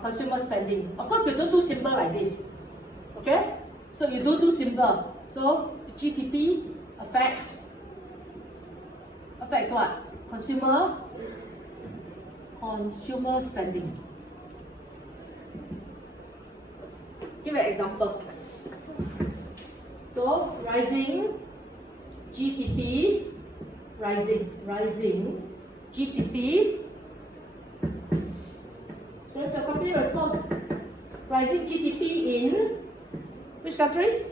consumer spending. Of course, you don't do symbol like this. Okay? So you don't do symbol. So GDP affects what? Consumer spending. Give an example. So rising GDP, rising GDP. Then the company response. Rising GDP in which country?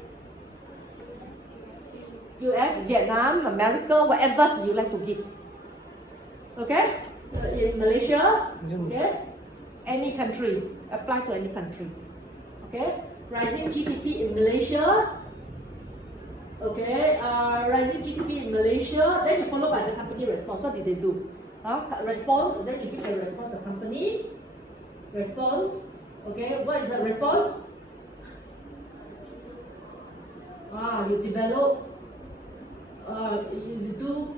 US, Vietnam, America, whatever you like to give. Okay? In Malaysia, okay? Any country, apply to any country. Okay? Rising GDP in Malaysia. Okay, rising GDP in Malaysia. Then you follow by the company response. What did they do? Response, then you give a response of company. Response. Okay, what is the response? You develop, you do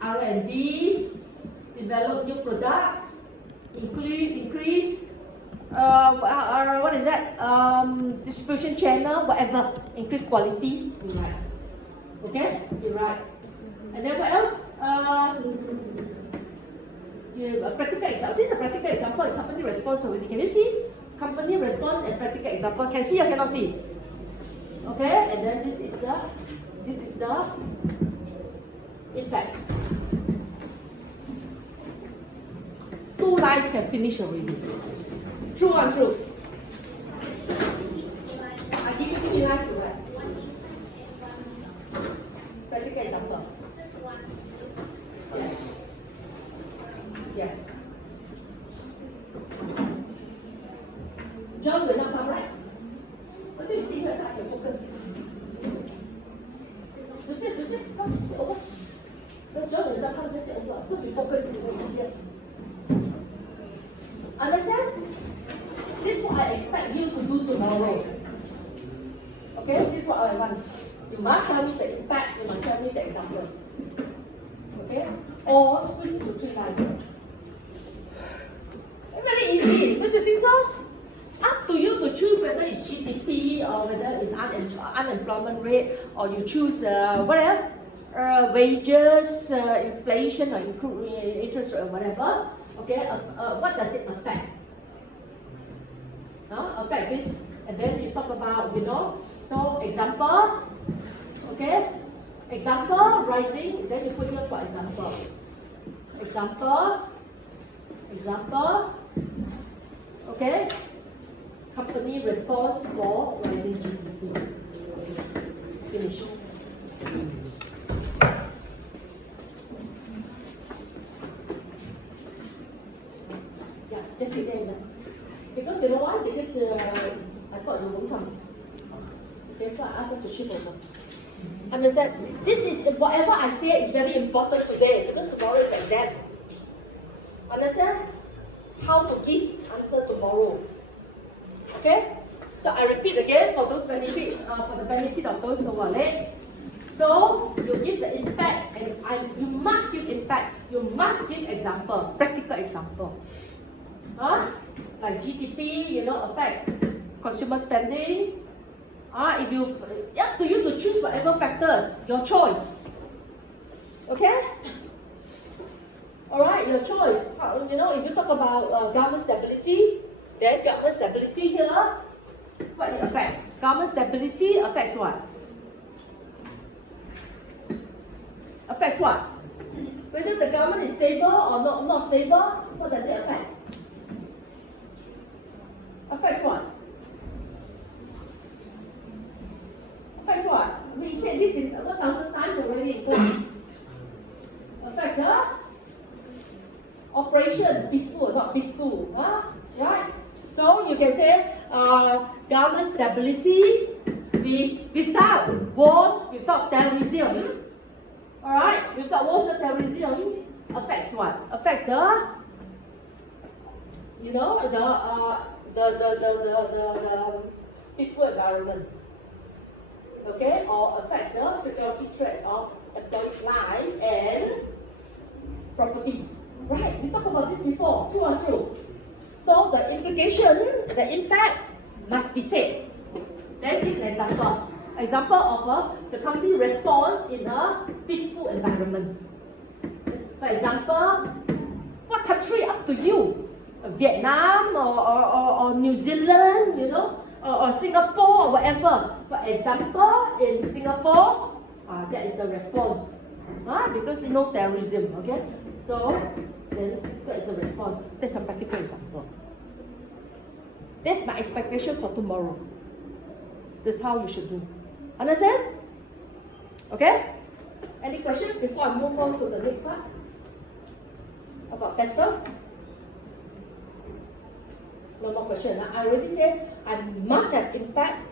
R&D, develop new products, increase, what is that? Distribution channel, whatever, increase quality. You write. Okay, you write. And then what else? A practical example. This is a practical example of company response already. Can you see? Company response and practical example. Can see or cannot see? Okay, and then this is the impact. Two lines can finish already. True or untrue? I give you 3 lines to write. Practical example. Yes. Yes. John will not come, right? What do you see here? So I can focus. Sit. Come, sit over. No, John will not come, just sit over. So we focus this way, here. Understand? This is what I expect you to do tomorrow. Okay? This is what I want. You must tell me the impact, you must tell me the examples. Okay? Or squeeze into 3 lines. Very easy, don't you think so? Up to you to choose whether it's GDP or whether it's unemployment rate, or you choose wages, inflation, or interest rate, or whatever. Okay, what does it affect? Affect this, and then you talk about, so example, okay, example, rising, then you put here for example. Example, okay, company response for rising GDP. Finish. Yeah, just sit there. Because you know why? Because I thought you won't come. Okay, so I asked them to shift over. Understand? This is whatever I say is very important today because tomorrow is exam. Understand? How to give answer tomorrow. Okay? So I repeat again for those benefit, for the benefit of those who are late. So you give the impact, and you must give impact. You must give example, practical example. Like GDP, affect consumer spending. If you, up to you to choose whatever factors, your choice. Okay? Alright, your choice. If you talk about government stability, then government stability here, what it affects? Government stability affects what? Affects what? Whether the government is stable or not stable, what does it affect? Affects what? Affects what? We said this in 1,000 times already in class. Affects operation, peaceful, not peaceful. Right? So you can say government stability without wars, without terrorism. Alright? Without wars or terrorism affects what? Affects the peaceful environment. Okay? Or affects the security threats of employees' life and properties. Right? We talked about this before. True or true? So the implication, the impact must be said. Then give an example. Example of the company response in a peaceful environment. For example, what country up to you? Vietnam or New Zealand, you know, or Singapore or whatever. For example, in Singapore, that is the response. Because you know terrorism, okay? So then that is the response. That's a practical example. That's my expectation for tomorrow. That's how you should do. Understand? Okay? Any questions before I move on to the next part? About tester? No more question. I already said I must have impact,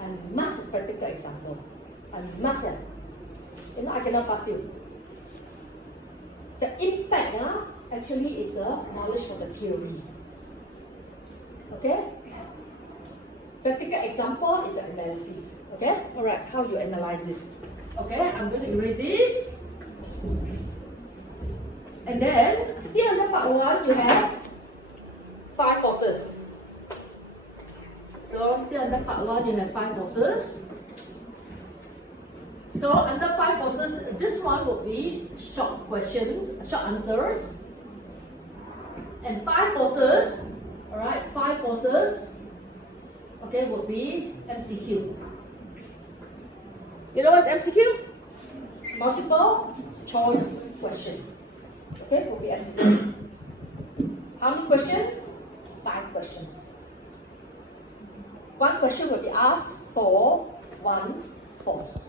I must have practical example. I must have. You know, I cannot pass you. The impact actually is the knowledge of the theory. Okay? Practical example is an analysis. Okay? Alright, how do you analyze this? Okay, I'm going to erase this. And then, still under part 1, you have 5 forces. So, still under part 1, you have 5 forces. So, under 5 forces, this one will be short questions, short answers. And 5 forces, alright, 5 forces, okay, will be MCQ. You know what's MCQ? Multiple choice question. Okay, will be MCQ. How many questions? 5 questions. 1 question will be asked for 1 force.